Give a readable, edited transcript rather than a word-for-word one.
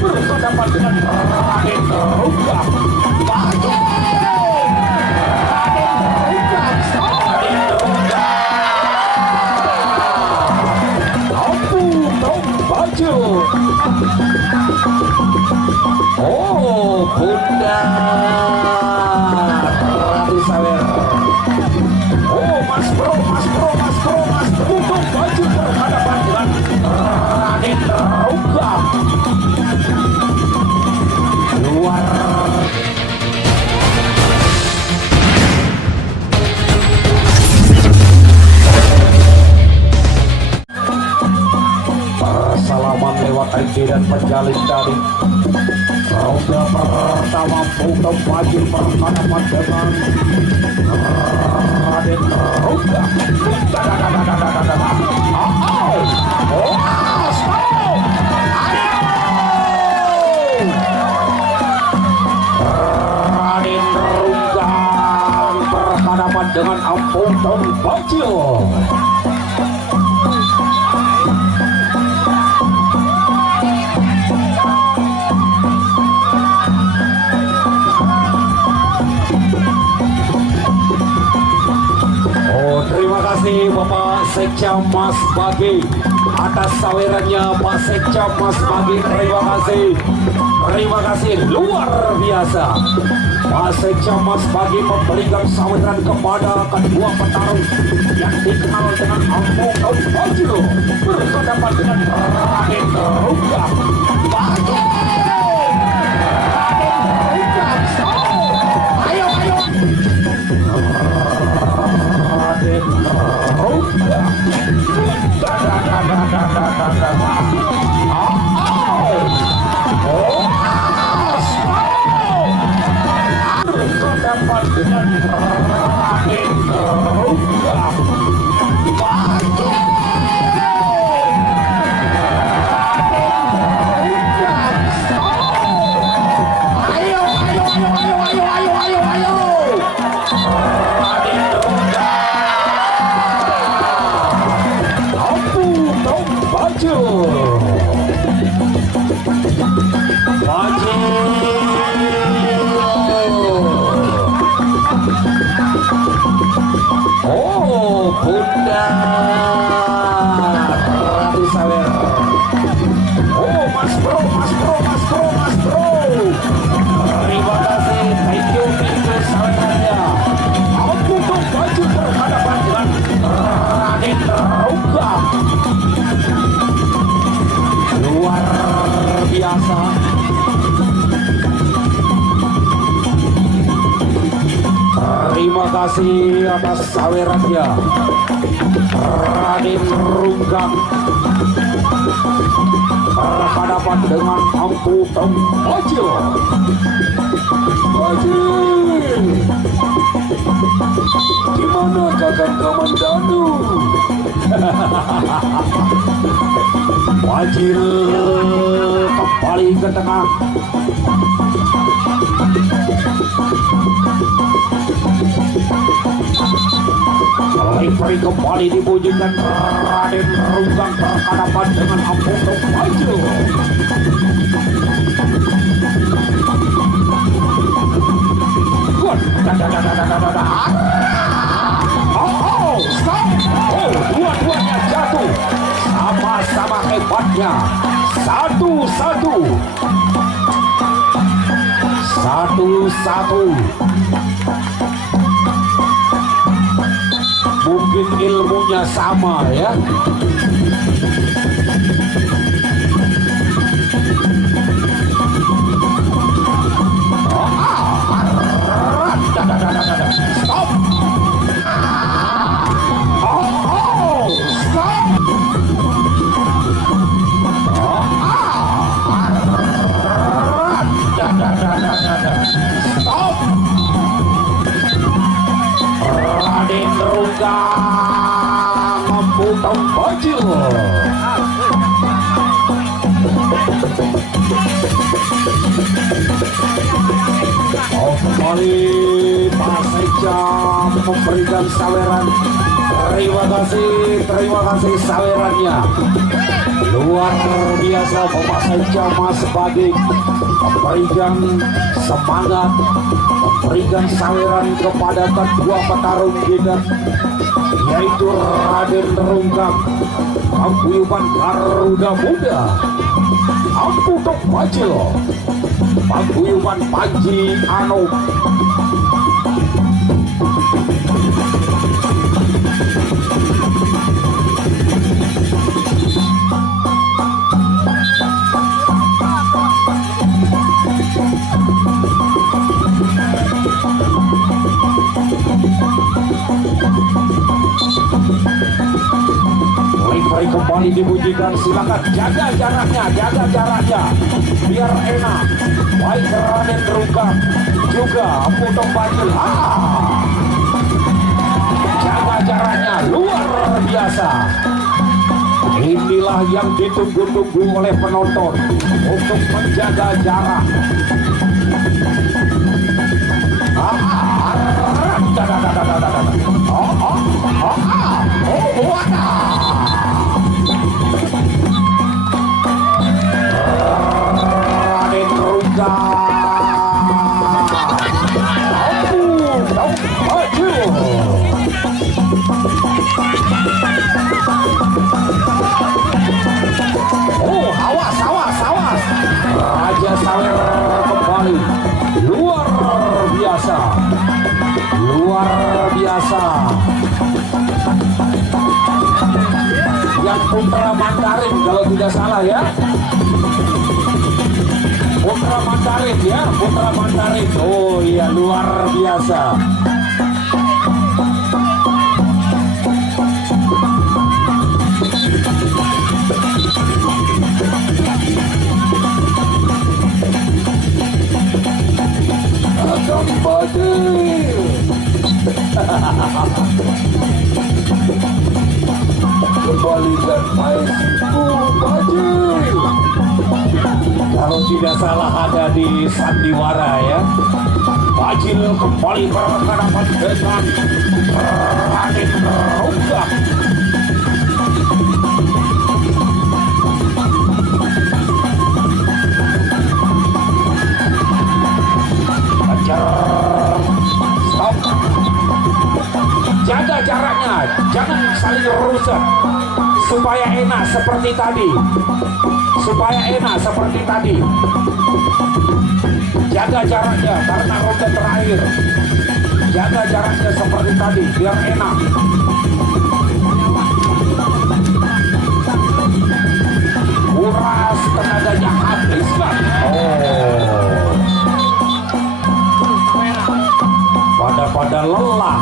berhadapan dengan Raden Runggang. Maju! Oh, Bunda Ratu Sawer. Oh, Mas Bro tutup baju berhadapan dengan Raden Runggang. Luar persalaman lewat IG dan penjalin tadi. Roda pertama Buka maju berhadapan dengan Raden Runggang. Raden Runggang berhadapan dengan Ampung Tong Bajil. Bapak Sekja Mas Bagi atas sawerannya Pak Sekja Mas Bagi, terima kasih luar biasa. Pak Sekja Mas Bagi memberikan saweran kepada kedua petarung yang dikenal dengan Ampung Tong Bajil berhadapan dengan Raden Runggang. Bagi Raden Runggang, ayo Raden berhadapan dengan Raden Runggang. Oh, Bunda Ratu Sawer. Oh, Mas Bro. Terima kasih, thank you sawerannya. Aku tuh baju berhadapan dengan Raden Runggang. Luar biasa. Terima kasih atas sawerannya Raden Runggang berhadapan dengan Ampung Tong Bajil. Di mana Kakang Kamandanu? Bajil kembali ke tengah. Referee kembali dibunyikan. Raden Runggang berhadapan dengan Ampung Tong Bajil. Dua-duanya jatuh sama-sama hebatnya. Satu. Mungkin ilmunya sama ya. Stop. Raden Runggang Ampung Tong Bajil. Oh, kembali Pak Sekja memberikan saweran Terima kasih sawerannya. Luar biasa Bapak Sekja Mas Baging memberikan semangat, memberikan saweran kepada kedua petarung kita, yaitu Raden Rungkang, Paguyuban Garuda Muda, Ampu Tok Bajil, Paguyuban Panji Anom. Kembali dibunyikan, silakan jaga jaraknya biar enak. Baik Raden Rungkang juga Putok Bajil, jaga jaraknya luar biasa. Inilah yang ditunggu-tunggu oleh penonton untuk menjaga jarak. Awas. Raja Sawer kembali. Luar biasa. Yang Putra Mandarin kalau tidak salah ya. Putra Mandarin. Oh iya, luar biasa. Kembalikan mainku Bajil. Kalau tidak salah ada di Sandiwara ya. Bajil kembali berhadapan dengan Raden Rungkang. Stop. Jaga jaraknya, jangan saling rusak supaya enak seperti tadi. Jaga jaraknya karena ronde terakhir. Jaga jaraknya seperti tadi biar enak. Kuras tenaganya habis kan. Pada lelah.